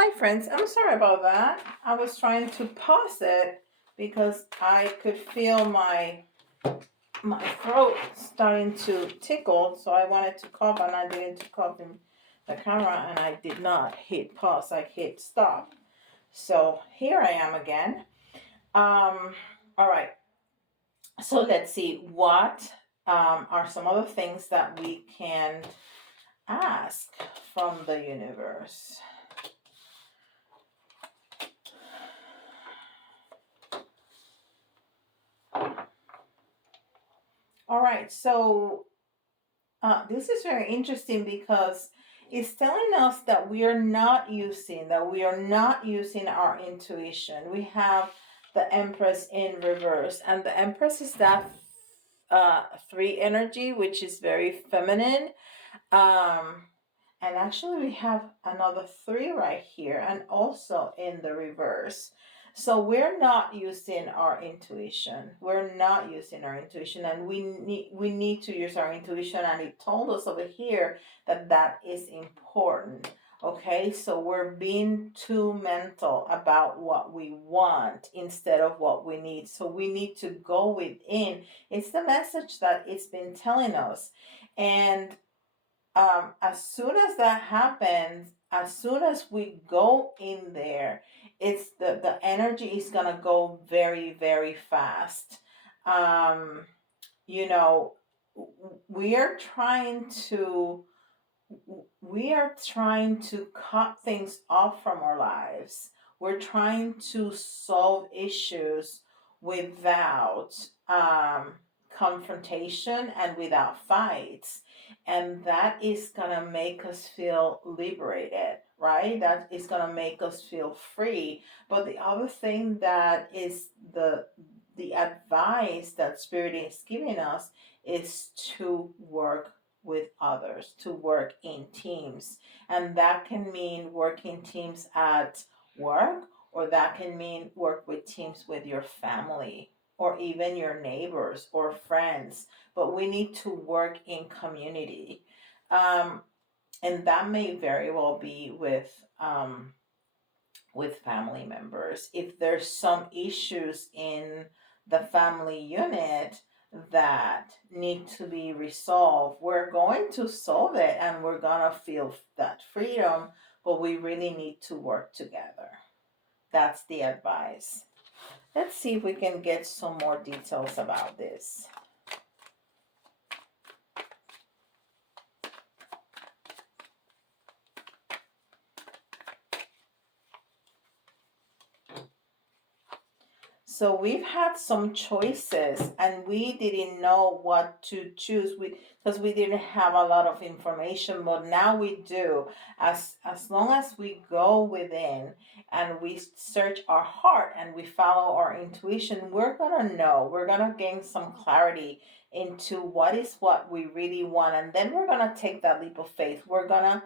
Hi friends, I'm sorry about that. I was trying to pause it because I could feel my throat starting to tickle, so I wanted to cough and I didn't cough in the camera and I did not hit pause, I hit stop. So here I am again. All right, so let's see what are some of the things that we can ask from the universe. All right, so this is very interesting because it's telling us that we are not using our intuition. We have the Empress in reverse, and the Empress is that three energy, which is very feminine. Um, and actually, we have another three right here, and also in the reverse. So we're not using our intuition. We're not using our intuition, and we need to use our intuition. And it told us over here that that is important. Okay, so we're being too mental about what we want instead of what we need. So we need to go within. It's the message that it's been telling us, and as soon as that happens, as soon as we go in there, it's the energy is gonna go very, very fast. Um, you know, we are trying to cut things off from our lives. We're trying to solve issues without confrontation and without fights. And that is going to make us feel liberated, right? That is going to make us feel free. But the other thing that is the advice that Spirit is giving us is to work with others, to work in teams. And that can mean working teams at work, or that can mean work with teams with your family, or even your neighbors or friends. But we need to work in community. Um, and that may very well be with family members. If there's some issues in the family unit that need to be resolved, we're going to solve it and we're going to feel that freedom, but we really need to work together. That's the advice. Let's see if we can get some more details about this. So we've had some choices and we didn't know what to choose because we didn't have a lot of information, but now we do. As long as we go within and we search our heart and we follow our intuition, we're gonna know. We're gonna gain some clarity into what we really want, and then we're gonna take that leap of faith. We're gonna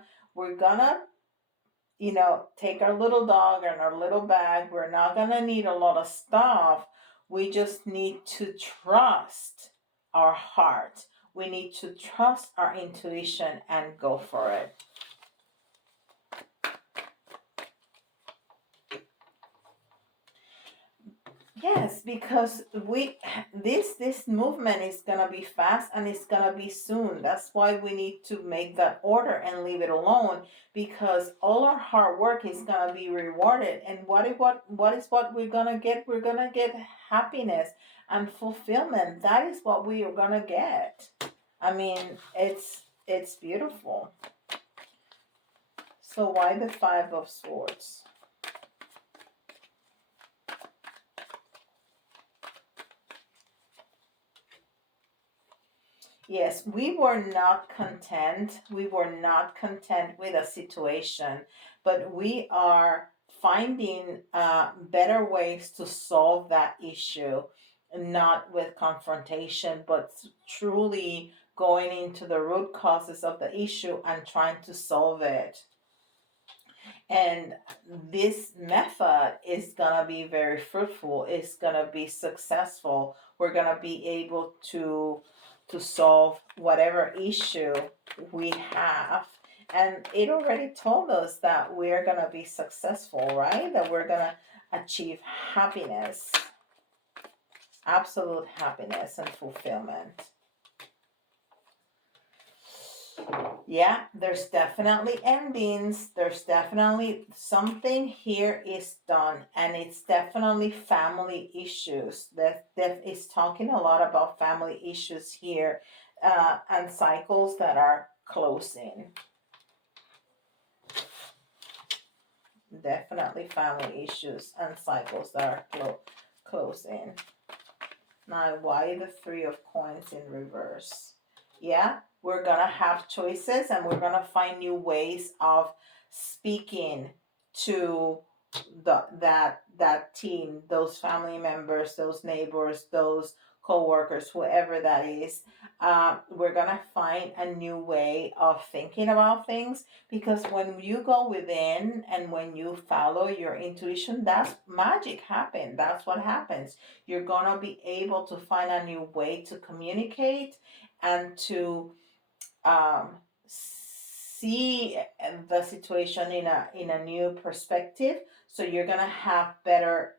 take our little dog and our little bag. We're not going to need a lot of stuff. We just need to trust our heart. We need to trust our intuition and go for it. Yes, because this movement is gonna be fast and it's gonna be soon. That's why we need to make that order and leave it alone, because all our hard work is gonna be rewarded. And what we're gonna get? We're gonna get happiness and fulfillment. That is what we are gonna get. I mean, it's beautiful. So why the Five of Swords? Yes, we were not content. We were not content with a situation, but we are finding better ways to solve that issue, not with confrontation, but truly going into the root causes of the issue and trying to solve it. And this method is going to be very fruitful. It's going to be successful. We're going to be able to solve whatever issue we have. And it already told us that we're going to be successful, right? That we're going to achieve happiness, absolute happiness and fulfillment. Yeah, there's definitely endings. There's definitely something here is done, and it's definitely family issues. That is talking a lot about family issues here, and cycles that are closing. Definitely family issues and cycles that are closing. Now, why the Three of Coins in reverse? Yeah, we're gonna have choices, and we're gonna find new ways of speaking to that team, those family members, those neighbors, those co-workers, whoever that is. We're gonna find a new way of thinking about things, because when you go within and when you follow your intuition, that's magic happen. That's what happens. You're gonna be able to find a new way to communicate and to um, see the situation in a new perspective. So you're gonna have better.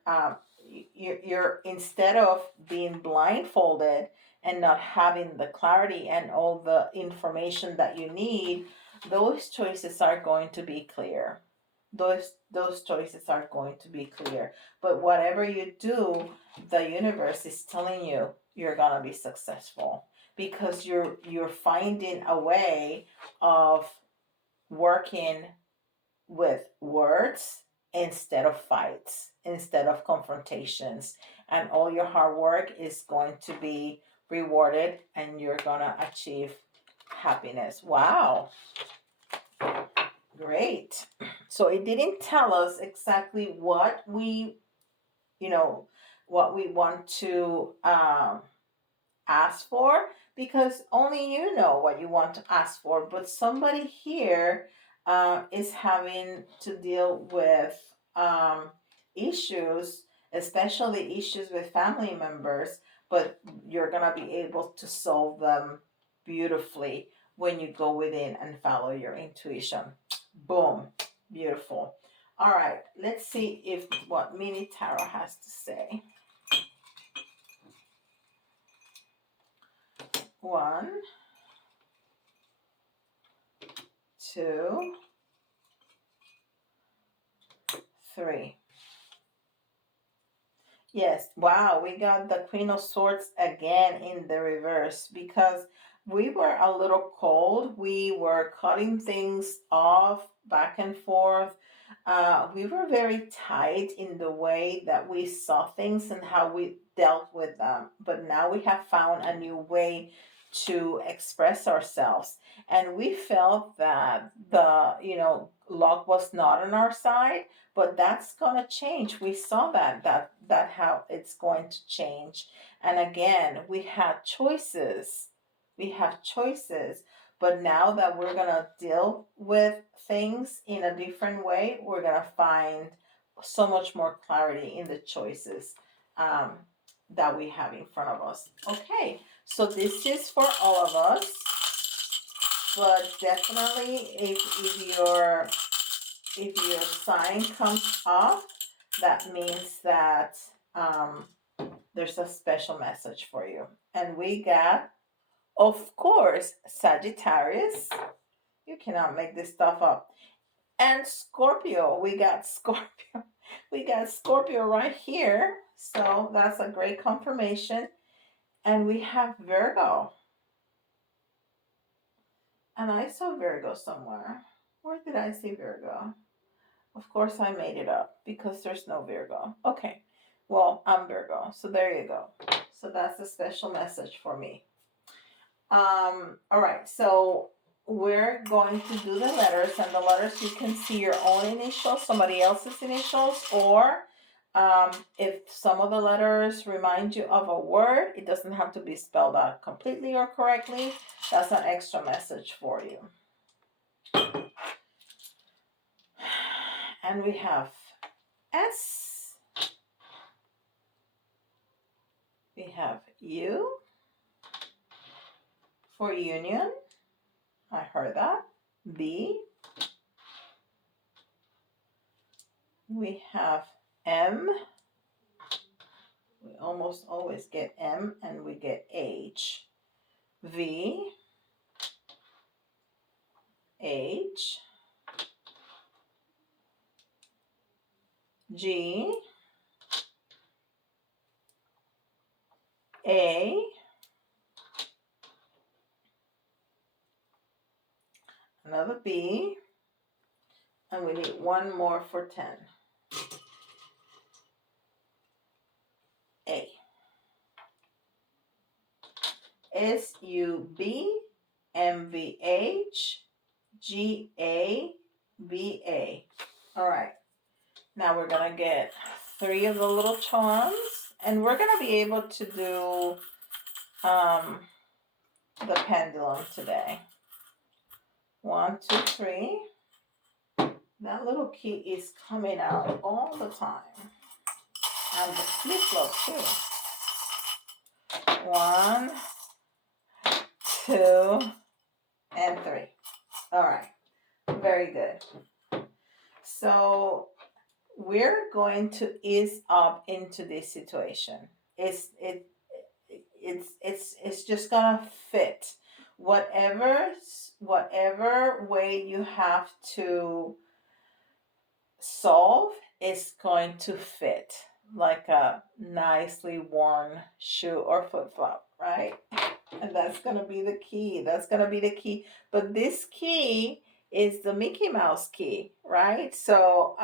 You're instead of being blindfolded and not having the clarity and all the information that you need, those choices are going to be clear. Those choices are going to be clear. But whatever you do, the universe is telling you you're gonna be successful, because you're finding a way of working with words instead of fights, instead of confrontations, and all your hard work is going to be rewarded, and you're gonna achieve happiness. Wow, great. So it didn't tell us exactly what we, you know, what we want to ask for, because only you know what you want to ask for. But somebody here is having to deal with issues, especially issues with family members, but you're going to be able to solve them beautifully when you go within and follow your intuition. Boom. Beautiful. All right, let's see if what Mini Tarot has to say. 1, 2, 3. Yes, wow, we got the Queen of Swords again in the reverse, because we were a little cold. We were cutting things off back and forth. We were very tight in the way that we saw things and how we dealt with them. But now we have found a new way to express ourselves. And we felt that the, luck was not on our side, but that's gonna change. We saw that how it's going to change. And again, we had choices. We have choices. But now that we're gonna deal with things in a different way, we're gonna find so much more clarity in the choices um, that we have in front of us. Okay, so this is for all of us. But definitely, if your sign comes off, that means that there's a special message for you. And we got, of course, Sagittarius. You cannot make this stuff up. And Scorpio. We got Scorpio. We got Scorpio right here. So that's a great confirmation. And we have Virgo. And I saw Virgo somewhere. Where did I see Virgo? Of course, I made it up because there's no Virgo. Okay, well, I'm Virgo, so there you go. So that's a special message for me. All right, so we're going to do the letters, and the letters you can see your own initials, somebody else's initials, or if some of the letters remind you of a word, it doesn't have to be spelled out completely or correctly. That's an extra message for you. And we have S. We have U for union. I heard that. B. We have M. We almost always get M and we get H. V. H. G. A. Another B. And we need one more for 10. A. SUBMVHGABA. All right. Now we're going to get 3 of the little charms. And we're going to be able to do the pendulum today. 1, 2, 3. That little key is coming out all the time. And the flip-flop too. 1, 2, and 3. All right. Very good. So we're going to ease up into this situation. It's just gonna fit. Whatever way you have to solve is going to fit like a nicely worn shoe or flip-flop, right? And that's gonna be the key. That's gonna be the key. But this key is the Mickey Mouse key, right? So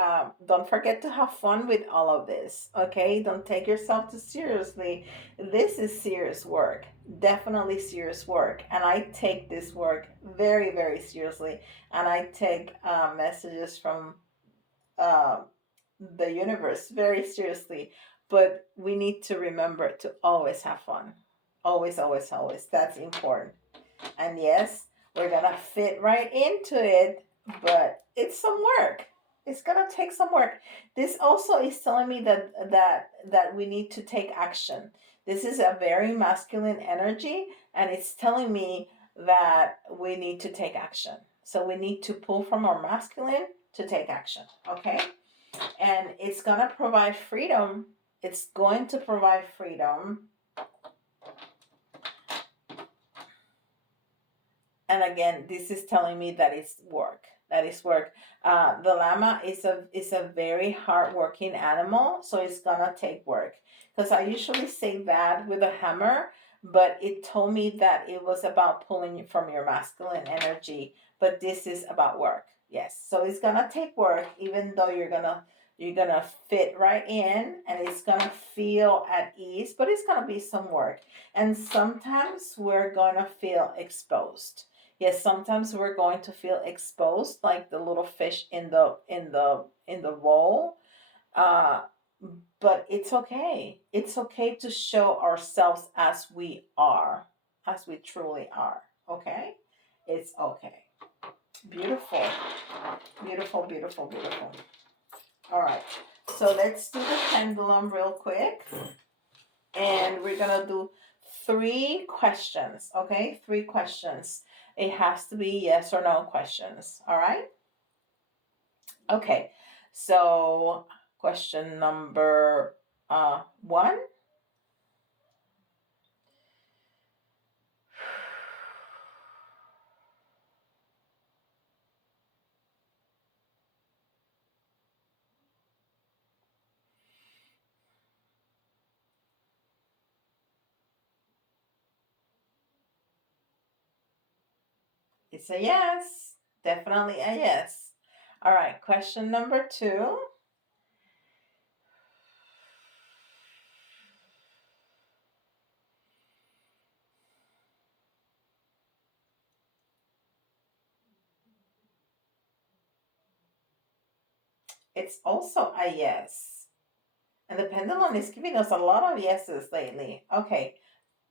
don't forget to have fun with all of this, okay? Don't take yourself too seriously. This is serious work, definitely serious work. And I take this work very, very seriously. And I take messages from uh, the universe very seriously. But we need to remember to always have fun. Always, always, always. That's important. And yes, we're gonna fit right into it, but it's some work. It's gonna take some work. This also is telling me that we need to take action. This is a very masculine energy, and it's telling me that we need to take action. So we need to pull from our masculine to take action. Okay? And it's gonna provide freedom. It's going to provide freedom. And again, this is telling me that it's work. That is work. The llama is a very hardworking animal, so it's gonna take work. Because I usually say that with a hammer, but it told me that it was about pulling from your masculine energy. But this is about work. Yes. So it's gonna take work, even though you're gonna fit right in and it's gonna feel at ease, but it's gonna be some work. And sometimes we're gonna feel exposed. Yes, sometimes we're going to feel exposed, like the little fish in the bowl. Uh, but it's okay. It's okay to show ourselves as we are, as we truly are. Okay, it's okay. Beautiful, beautiful, beautiful, beautiful. All right. So let's do the pendulum real quick, and we're gonna do 3 questions. Okay, 3 questions. It has to be yes or no questions. All right. Okay. So question number 1. It's a yes. Definitely a yes. All right. Question number 2. It's also a yes. And the pendulum is giving us a lot of yeses lately. Okay.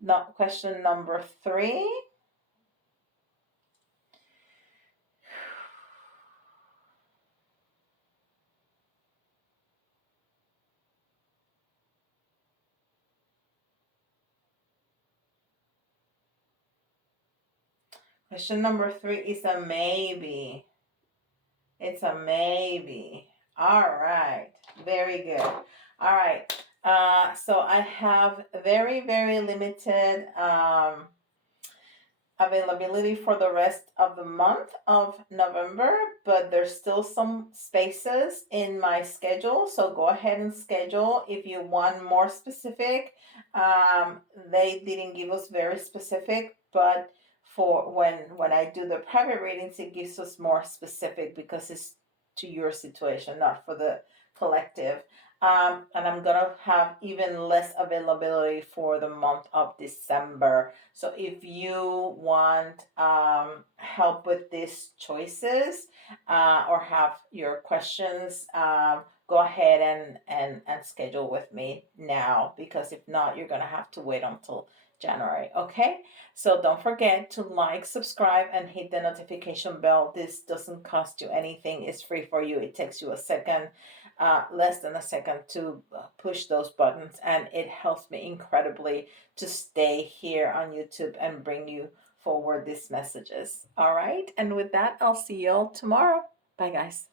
Now, question number 3. Question number 3 is a maybe. It's a maybe. All right. Very good. All right. So I have very, very limited availability for the rest of the month of November, but there's still some spaces in my schedule. So go ahead and schedule if you want more specific. They didn't give us very specific, but for when I do the private readings, it gives us more specific because it's to your situation, not for the collective. And I'm gonna have even less availability for the month of December. So if you want help with these choices or have your questions, go ahead and schedule with me now, because if not, you're gonna have to wait until January. Okay, so don't forget to like, subscribe, and hit the notification bell. This doesn't cost you anything. It's free for you. It takes you a second, less than a second, to push those buttons, and it helps me incredibly to stay here on YouTube and bring you forward these messages. All right, and with that, I'll see you all tomorrow. Bye, guys.